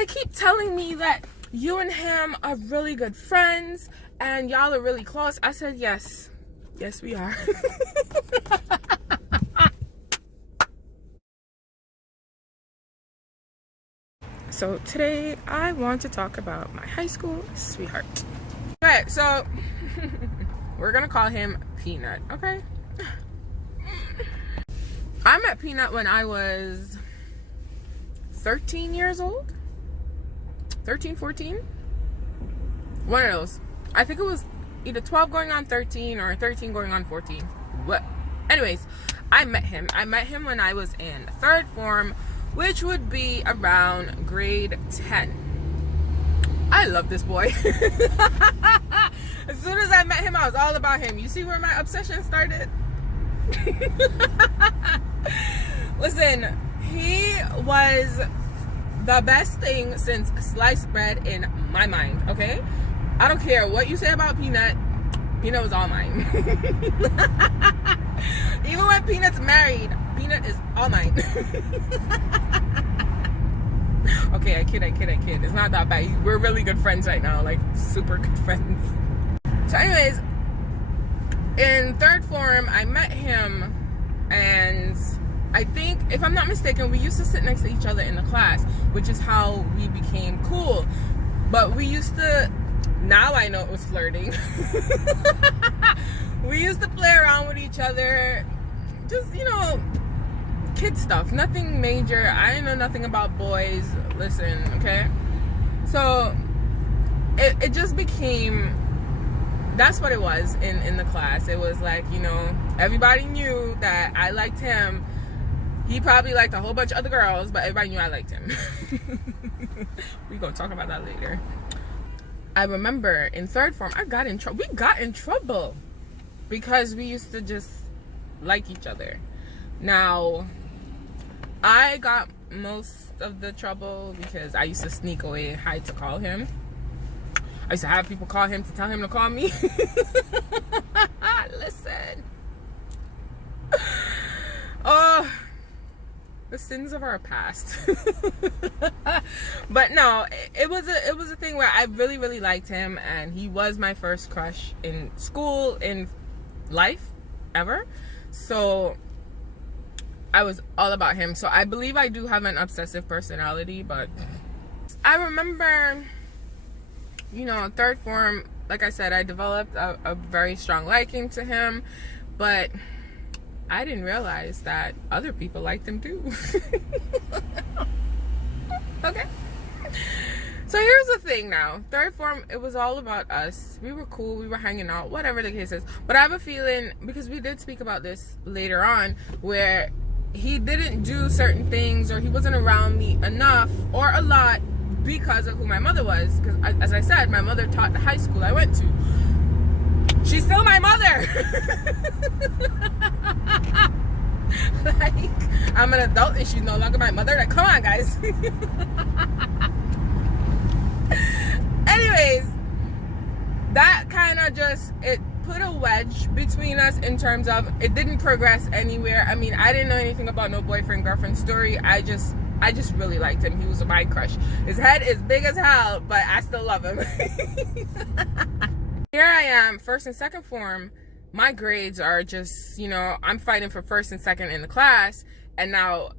they keep telling me that you and him are really good friends and y'all are really close. I said, yes, we are. So today I want to talk about my high school sweetheart. Okay, so we're gonna call him Peanut, okay? I met Peanut when I was 13 years old. 13, 14? One of those. I think it was either 12 going on 13 or 13 going on 14. What? Anyways, I met him. I met him when I was in third form, which would be around grade 10. I love this boy. As soon as I met him, I was all about him. You see where my obsession started? Listen, he was the best thing since sliced bread in my mind, okay? I don't care what you say about Peanut. Peanut was all mine. Even when Peanut's married, Peanut is all mine. Okay, I kid. It's not that bad. We're really good friends right now, like super good friends. So anyways, in third form, I met him, and I think, if I'm not mistaken, we used to sit next to each other in the class, which is how we became cool. But we used to, now I know it was flirting. We used to play around with each other, just, you know, kid stuff, nothing major. I didn't know nothing about boys. Listen, okay? So it just became, that's what it was in the class. It was like, you know, everybody knew that I liked him. He probably liked a whole bunch of other girls, but everybody knew I liked him. We're gonna talk about that later. I remember in third form, we got in trouble because we used to just like each other. Now, I got most of the trouble because I used to sneak away and hide to call him. I used to have people call him to tell him to call me. Listen. Oh, the sins of our past. But no, it was a thing where I really liked him, and he was my first crush in school, in life, ever. So I was all about him. So I believe I do have an obsessive personality, but I remember, you know, third form, like I said, I developed a very strong liking to him, but I didn't realize that other people liked him too. Okay. So here's the thing now. Third form, it was all about us. We were cool, we were hanging out, whatever the case is. But I have a feeling, because we did speak about this later on, where he didn't do certain things, or he wasn't around me enough or a lot because of who my mother was. Because, as I said, my mother taught the high school I went to. She's still my mother. Like, I'm an adult and she's no longer my mother. Like, come on, guys. Anyways, that kind of just, it put a wedge between us in terms of, it didn't progress anywhere. I mean, I didn't know anything about no boyfriend girlfriend story. I just really liked him. He was my crush. His head is big as hell, but I still love him. Here I am, first and second form. My grades are just, you know, I'm fighting for first and second in the class, and now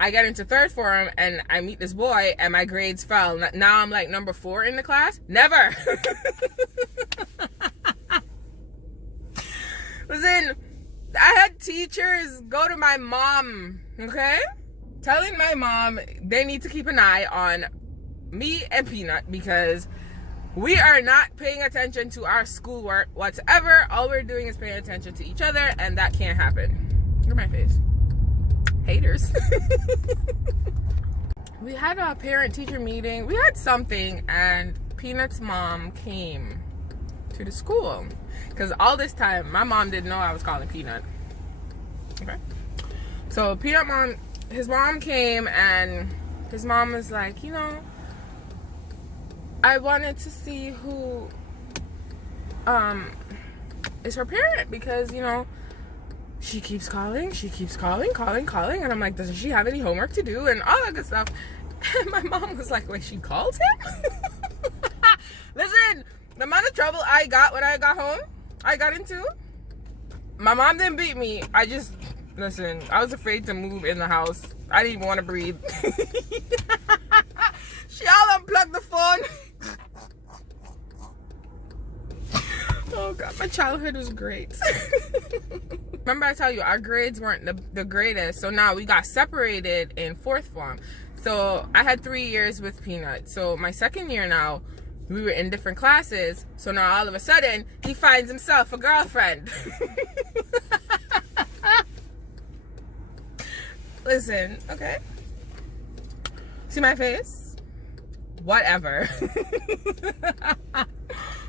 I get into third form and I meet this boy and my grades fell. Now I'm like number 4 in the class. Never. Listen, I had teachers go to my mom, okay? Telling my mom they need to keep an eye on me and Peanut because we are not paying attention to our schoolwork whatsoever. All we're doing is paying attention to each other, and that can't happen. Look at my face. Haters. We had a parent-teacher meeting. We had something, and Peanut's mom came to the school. Because all this time, my mom didn't know I was calling Peanut. Okay? So Peanut mom, his mom came, and his mom was like, you know, I wanted to see who is her parent, because, you know, she keeps calling, and I'm like, doesn't she have any homework to do, and all that good stuff. And my mom was like, wait, she called him? Listen, the amount of trouble I got when I got home, I got into, my mom didn't beat me. Listen, I was afraid to move in the house. I didn't even want to breathe. She all unplugged the phone. Oh God, my childhood was great. Remember I tell you, our grades weren't the greatest. So now we got separated in 4th form. So I had 3 years with Peanut. So my 2nd year now, we were in different classes. So now all of a sudden, he finds himself a girlfriend. Listen, okay? See my face? Whatever.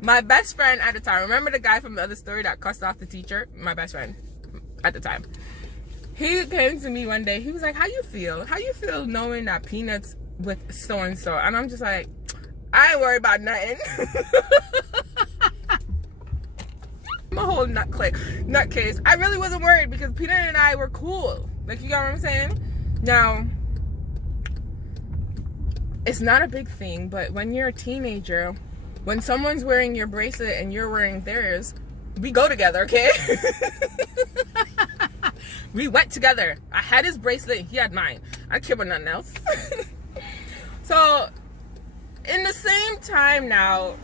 My best friend at the time, remember the guy from the other story that cussed off the teacher? My best friend at the time. He came to me one day. He was like, how you feel? How you feel knowing that Peanut's with so-and-so? And I'm just like, I ain't worried about nothing. I'm a whole nutcase. I really wasn't worried because Peanut and I were cool. Like, you got what I'm saying? Now, it's not a big thing, but when you're a teenager, when someone's wearing your bracelet and you're wearing theirs, we go together, okay? We went together. I had his bracelet, he had mine. I don't care about nothing else. So, in the same time now,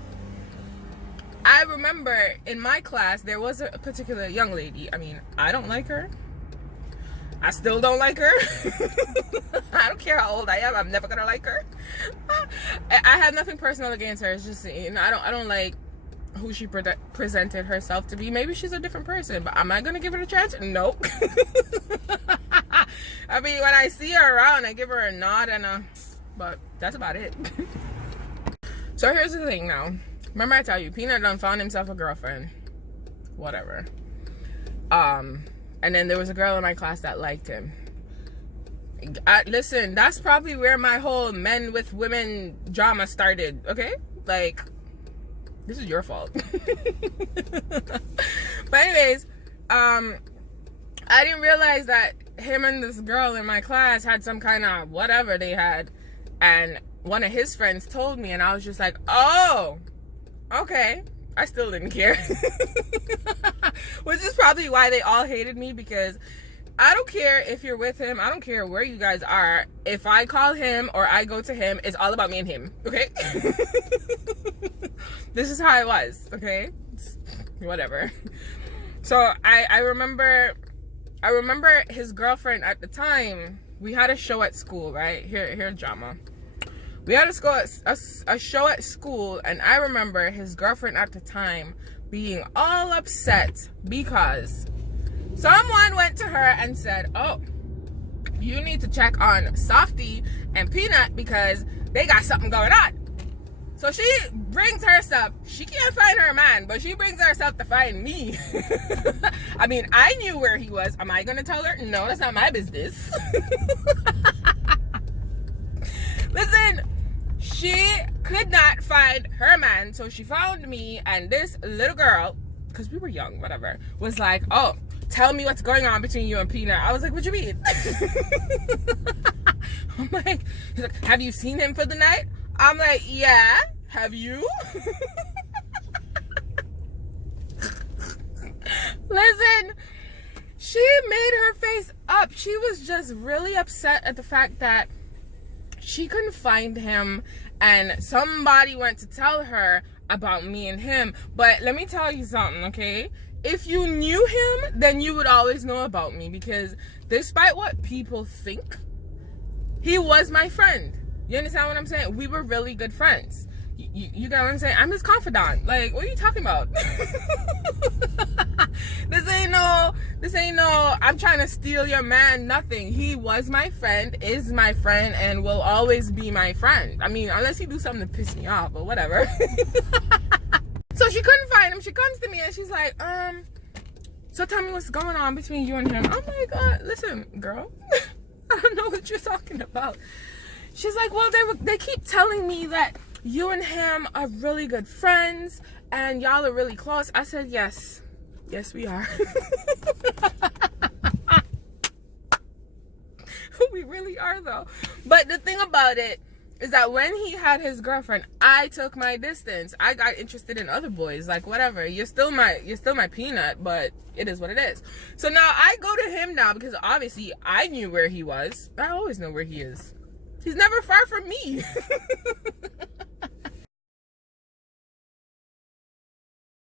I remember in my class, there was a particular young lady. I mean, I don't like her. I still don't like her. I don't care how old I am. I'm never gonna like her. I have nothing personal against her. It's just, you know, I don't like who she presented herself to be. Maybe she's a different person, but am I gonna give her a chance? Nope. I mean, when I see her around, I give her a nod and but that's about it. So here's the thing now. Remember I tell you, Peanut done found himself a girlfriend. Whatever. And then there was a girl in my class that liked him. Listen, that's probably where my whole men with women drama started, okay? Like, this is your fault. But anyways, I didn't realize that him and this girl in my class had some kind of whatever they had. And one of his friends told me, and I was just like, oh, okay. I still didn't care. Which is probably why they all hated me, because I don't care if you're with him. I don't care where you guys are. If I call him or I go to him, it's all about me and him, okay? This is how I was, okay? Whatever. So I remember his girlfriend at the time. We had a show at school, right? Here drama. We had a show at school, and I remember his girlfriend at the time being all upset because someone went to her and said, oh, you need to check on Softy and Peanut because they got something going on. So she brings herself, she can't find her man, but she brings herself to find me. I mean, I knew where he was. Am I going to tell her? No, that's not my business. Listen, she could not find her man, so she found me, and this little girl, because we were young, whatever, was like, oh, tell me what's going on between you and Peanut. I was like, what you mean? I'm like, he's like, have you seen him for the night? I'm like, yeah, have you? Listen, she made her face up. She was just really upset at the fact that she couldn't find him, and somebody went to tell her about me and him. But let me tell you something, okay? If you knew him, then you would always know about me, because despite what people think, he was my friend. You understand what I'm saying? We were really good friends. You got what I'm saying? I'm his confidant. Like, what are you talking about? This ain't no, I'm trying to steal your man, nothing. He was my friend, is my friend, and will always be my friend. I mean, unless he do something to piss me off, but whatever. So she couldn't find him. She comes to me and she's like, so tell me what's going on between you and him. I'm like, listen, girl, I don't know what you're talking about. She's like, well, they keep telling me that you and him are really good friends and y'all are really close. I said, yes, we are. We really are though. But the thing about it is that when he had his girlfriend, I took my distance. I got interested in other boys. Like, whatever. You're still my peanut, but it is what it is. So now I go to him now because obviously I knew where he was. I always know where he is. He's never far from me.